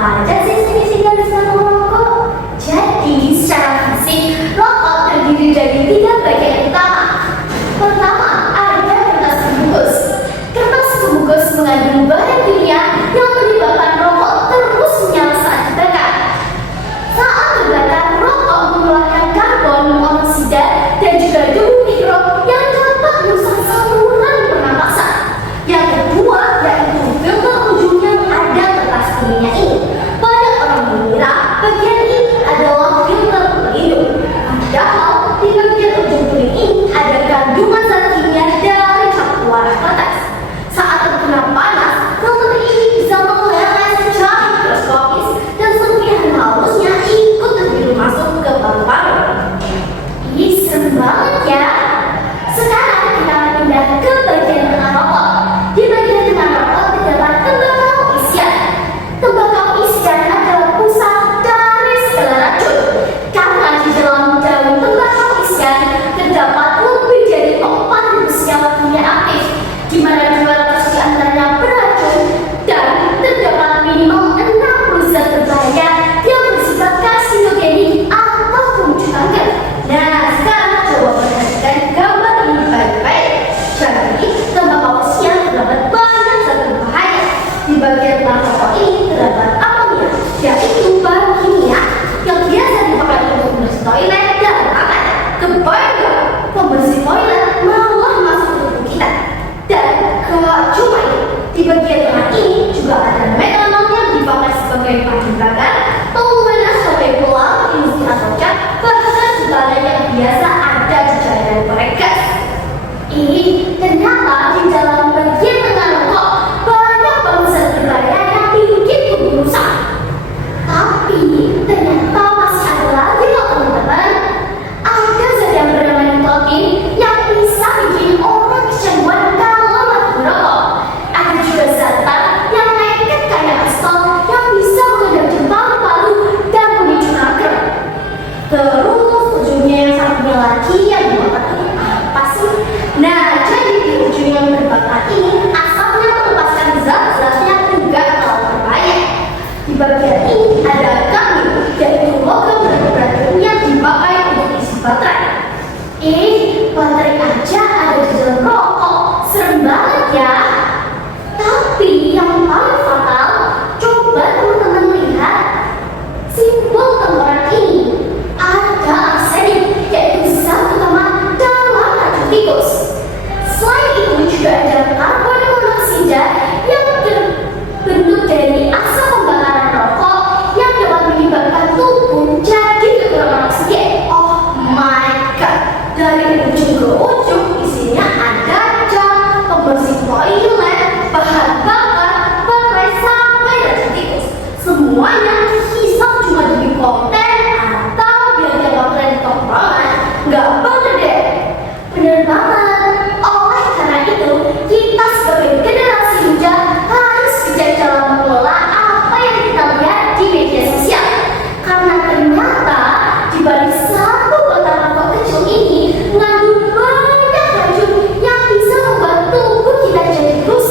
apa aja sih sisi garis rokok? Jadi secara fisik, rokok terdiri dari 3 bagian utama. Pertama, ada kertas pembungkus. Kertas pembungkus mengandung bahan kimia yang menyebabkan rokok terus menyala saat dibakar. Saat terbakar, rokok mengeluarkan karbon monoksida dan juga debu mikro yang dapat merusak saluran pernapasan. Yang kedua, yaitu filter ujung yang ada kertas kuningnya ini. Banyak orang mengira bagian ini adalah filter pelindung. Padahal di bagian ujung kuning ini ada kandungan zat kimia dari campuran warna kertas. Saat terkena panas, filter ini bisa meleleh secara mikroskopis dan serpihan halusnya ikut terbiru masuk ke paru-paru. Ih, serem banget ya. Sekarang kita akan pindah ke bagian tengah rokok. Di bagian tengah rokok terdapat tembakau isian. Tembakau isian adalah pusat dari segala racun. Karena di dalam daun tembakau isian terdapat lebih dari 4.000 senyawa kimia aktif, di mana 200 di antaranya beracun dan terdapat minimal 60 zat berbahaya yang bersifat karsinogenik atau pemicu kanker. Nah, sekarang coba perhatikan gambar ini baik-baik. Jadi, tembakau isian terdapat banyak zat berbahaya. Di bagian tengah rokok ini terdapat amonia, yaitu bahan kimia yang biasa dipakai untuk membersih toilet dan tangan. Kebayang nggak? Pembersih toilet malah masuk ke tubuh kita. Dan cuma ini, di bagian tengah ini juga ada metanol yang dipakai sebagai bahan bakar, toluena sebagai pelang, industri atau cat, bahkan segala yang biasa ada di cairan korek gas. Ternyata di dalam bagian tengah rokok banyak banget zat berbahaya yang bikin tubuh rusak. Tapi ternyata masih ada lagi loh teman-teman. Ada zat yang bernama nikotin yang bisa bikin orang kecanduan kalau lagi merokok. Ada juga zat yang lengket kayak pistol yang bisa mengendap paru-paru dan memicu kanker. Terus ujungnya yang satunya lagi yang dibakar itu apa sih? Nah, jadi di ujung yang terbakar ini asapnya melepaskan zat-zat yang enggak terlalu berbahaya. Di bagian ini ada kadmium, yaitu logam berat yang dipakai untuk isi baterai. Baterai aja ada di dalam rokok, serem banget ya. Tapi yang paling fatal, coba teman-teman lihat simbol tengkorak ini. Ada arsenik, yaitu zat utama dalam racun tikus. Selain itu juga ada karbon monoksida yang terbentuk dari asap pembakaran rokok yang dapat menyebabkan tubuh jadi kekurangan oksigen. Oh my god, dari ujung ke ujung isinya ada cat, pembersih toilet, bahan bakar, baterai sampai racun tikus. Semuanya hisap cuma demi konten atau biar jaga tren tongkrongan. Nggak bener deh. Bener banget. Oleh karena itu, kita sebagai generasi muda harus bijak dalam mengelola apa yang kita lihat di media sosial. Karena ternyata di balik satu batang rokok kecil ini mengandung banyak racun yang bisa membuat tubuh kita jadi rusak.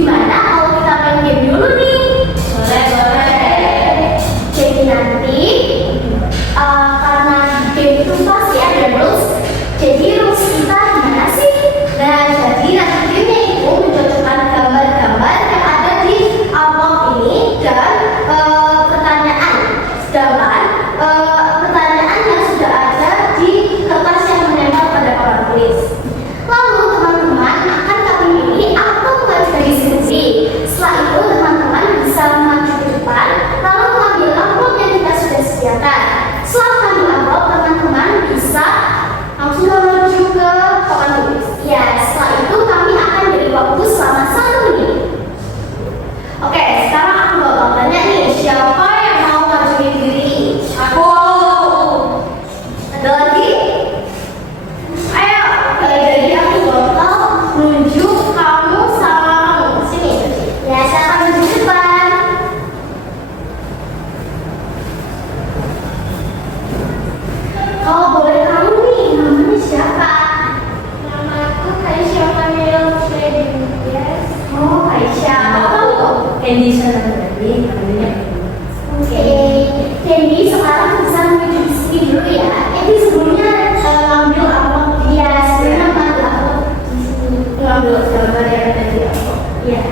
Gimana kalau kita main game dulu nih? Boleh, boleh. Jadi nanti karena game itu pasti ada rules. Jadi rules kita gimana sih? Nah, jadi nanti gamenya itu mencocokkan gambar-gambar yang ada di amplop ini dan pertanyaan. Sedangkan pertanyaan yang sudah ada di kertas yang menempel pada papan tulis. Lalu teman-teman akan kami pilih atau mengajukan diskusi. Setelah itu teman-teman bisa maju ke depan lalu mengambil amplop yang kita sudah sediakan. Setelah mengambil amplop, teman-teman bisa langsung menuju ke papan tulis. Ya, setelah itu kami akan beri waktu selama 1 menit. Oke, sekarang aku bakal tanya nih, siapa yang mau majuin diri? Aku. Ada lagi? Ayo, jadi aku bakal nunjuk kamu sama kamu. Sini. Ya, siapa nunjuk depan? Kalau boleh kamu nih, namanya siapa? Nama aku Kaisya Kamil Fredindias. Oh, Aisyah. Kamu? Candy sana tadi, namanya. Oke. Jadi sekarang bisa menuju di sini dulu ya. Jadi sebelumnya ngambil amplop dia. Sebenarnya ngambil amplop di sini. Ngambil gambar yang ada di amplop. Iya.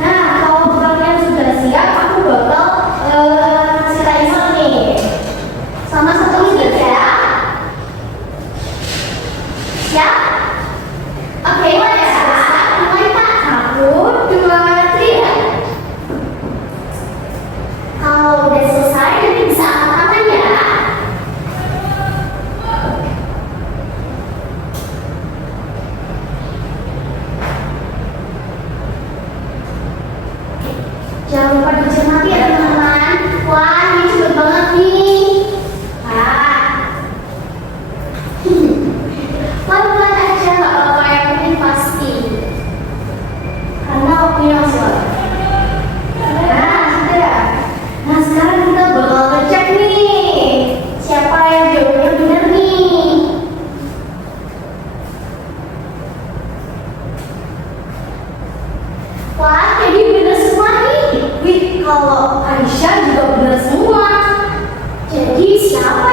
Nah, kalau kalian sudah siap, aku bakal kasih timer nih. Sama 1 menit ya. Siap? Oke, mulai sekarang. Mulai Kak. 1, 2, 3. Kalau udah selesai, nanti bisa angkat tangan ya. Jangan lupa dicermati ya teman-teman. Wah, ini cepet banget nih. Pelan-pelan aja, nggak apa-apa, yang penting pasti. Karena waktunya masih lama. Nah, sudah. Nah, sekarang kita bakal ngecek nih. Siapa yang jawabannya benar nih? Wah, jadi benar semua nih. Wih, kalau Aisyah juga benar semua. Jadi siapa